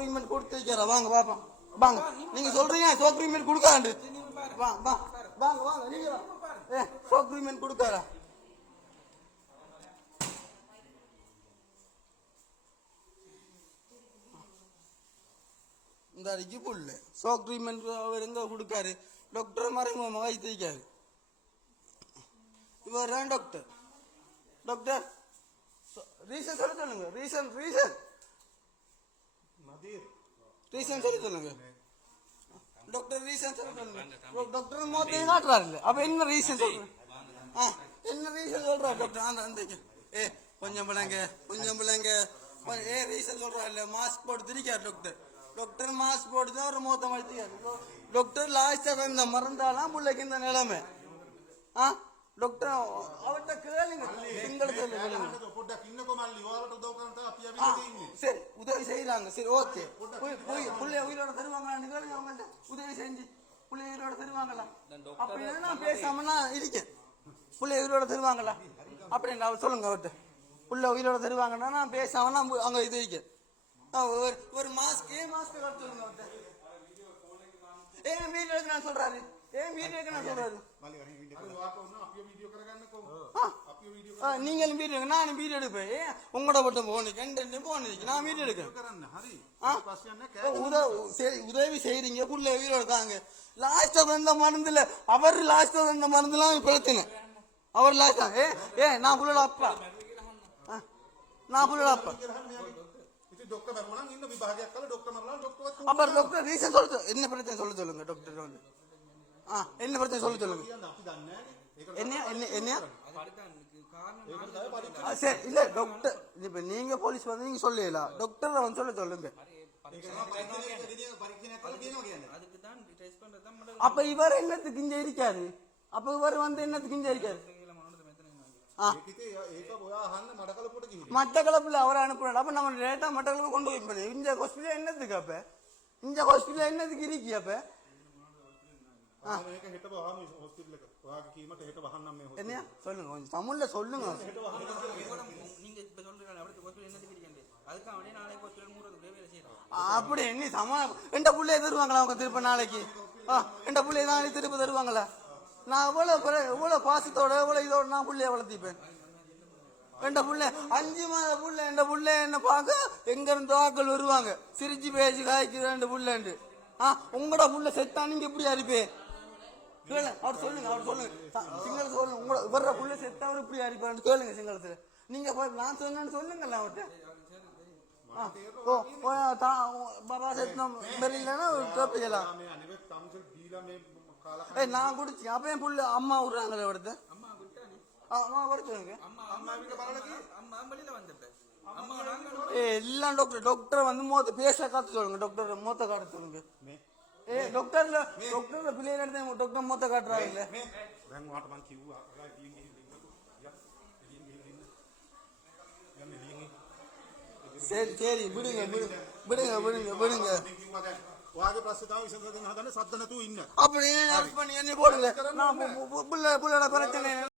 soap கொடுத்து வைக்கிறா. வாங்க பாப்போம் வாங்க. நீங்க சொல்றீங்க soap treatment கொடுக்காண்டு. வாங்க வாங்க வாங்க நீங்க ஏ soap treatment கொடுக்காரா இந்த அடிக்கு புல்லு சோக் ட்ரீட்மெண்ட் அவர் எங்க கொடுக்காரு? டாக்டர் மறைமுகமாக வைத்திருக்காரு இவர் தான் டாக்டர் டாக்டர் ரீசன் சொல்ல சொல்லுங்க. ரீசன் ரீசன் ரீசன் சொல்ல சொல்லுங்க. டாக்டர் ரீசன் சொல்ல சொல்லுங்க. டாக்டர் மொத்தம் காட்டுறாரு இல்ல அப்ப என்ன ரீசன் சொல்றேன் ஆ என்ன ரீசன் சொல்றா டாக்டர்? அந்த அந்த ஏ கொஞ்சம் பிள்ளைங்க கொஞ்சம் பிள்ளைங்க. ஏ ரீசன் சொல்றா இல்ல மாஸ்க் போட்டு திரிக்காரு டாக்டர். டாக்டர் மாஸ்க் போட்டு தான் ஒரு மொத்தம் அடிச்சுக்காரு டாக்டர் லாஸ்டா இந்த மறந்தாலாம் பிள்ளைக்கு இந்த நிலைமை. ஆ? டாக்டர் அவர்கிட்ட கேளுங்க எங்களை சொல்லுங்க පොඩ්ඩක් ඉන්නකො මල්ලි ඔයාලට උදව් කරන්න අපි ஆ, ඇවිල්ලා ඉන්නේ. சரி உதவி செய்யறாங்க சரி ஓகே புள்ளைய உயிரோட தருவாங்களான்னு கேளுங்க அவங்கள்ட்ட உதவி செஞ்சு புள்ளைய உயிரோட தருவாங்களா அப்படி நான் பேசாம நான் இருக்கேன் புள்ளைய உயிரோட தருவாங்களா அப்படின்னு அவர் சொல்லுங்க அவர்கிட்ட புள்ள உயிரோட தருவாங்கன்னா நான் பேசாம நான் அங்க இது இருக்கேன் ஆ, ஒரு ஒரு மாஸ்க் ஏன் மாஸ்க் கட்டு சொல்லுங்க அவர்கிட்ட ஏன் வீடியோ எடுக்க நான் சொல்றாரு ఏం వీడియో కన్నా చూడదు நீங்கள் எடுப்பேன். உங்களோட மட்டும் போனுக்கு ரெண்டு போனதுக்கு நான் வீடியோ எடுக்கிறேன். உதவி செய்யறீங்க புள்ள வீடியோ எடுக்காங்க லாஸ்ட் வந்த மருந்துல அவர் லாஸ்டா வந்த எல்லாம் பிரச்சனை அவர் லாஸ்ட் ஏ ஏ நான் புள்ள அப்பா. நான் புள்ள அப்பா. டாக்டர் மரலாம் டாக்டர் ரீசன் சொல்லுங்க என்ன பிரச்சனை சொல்ல சொல்லுங்க டாக்டர் வந்து. ஆ என்ன பிரச்சனை? சொல்ல சொல்லுங்க என்ன என்ன என்ன? சரி இல்ல டாக்டர் இப்ப நீங்க போலீஸ் வந்து நீங்க சொல்லல டாக்டர் வந்து சொல்ல சொல்லுங்க. அப்ப இவர் என்னத்துக்கு இங்க இருக்காரு? அப்ப இவர் வந்து என்னத்துக்கு இங்க இருக்காரு? மட்டக்களப்புல அவரை அனுப்புறாரு அப்ப நம்ம டேட்டா மட்டக்களப்பு கொண்டு போய் இங்க ஹாஸ்பிட்டல் என்னத்துக்கு அப்ப? இந்த ஹாஸ்பிட்டல் என்னத்துக்கு இருக்கி அப்ப? ஹெட்ட சொல்லுங்க கொஞ்சம் தமிழ்ல சொல்லுங்க அப்படி ஹாஸ்பிடல் என்ன தெரியுங்க அதுக்கு அவனே நாளைக்கு அவங்க திருப்ப நாளைக்கு எந்த புள்ள தான் திருப்ப தருவாங்களா நான் எவ்வளோ எவ்வளோ பாசத்தோட எவ்வளோ இதோட நான் புள்ளைய வளர்த்திப்பேன் என் புள்ள அஞ்சு மாத புள்ள என் புள்ள என்ன பார்க்க எங்கேருந்து ஆக்கள் வருவாங்க சிரிச்சு பேசி ரெண்டு புள்ளன்ட்டு ஆ உங்களோட புள்ள செத்தான் நீங்கள் எப்படி அறுப்பேன் கேளு அவர் சொல்லுங்க அவர் சொல்லுங்க. சிங்களத்தில் சொல்லுங்க உங்களை வர்ற புள்ள செத்து அவர் இப்படி அடிப்பாருன்னு கேளுங்க சிங்களத்தில். நீங்க போய் நான் சொன்னேன்னு சொல்லுங்கல்ல அவர்கிட்ட ஓ ஓ తా బాబా చెప్తున్నాం మరి இல்லனா ட்ராப் చేయలా ఏ నా గుడిచి అప్పుడు పుల్ల అమ్మ ఊరాంగల పడితే எல்லாம் டாக்டர் டாக்டர் வந்து மோத்த பேச காத்து சொல்லுங்க டாக்டர் மோத்த காத்து சொல்லுங்க. ఏ డాక్టర్లు డాక్టర్లు పిల్లలు అంటే డాక్టర్ మూత కట్టరా சரி சரி விடுங்க விடுங்க விடுங்க விடுங்க வாகே பிரசுதாவும் விசந்ததின் அதன சத்தனது இன்ன அப்படியே பண்ணி என்ன போடுங்க பிரச்சனை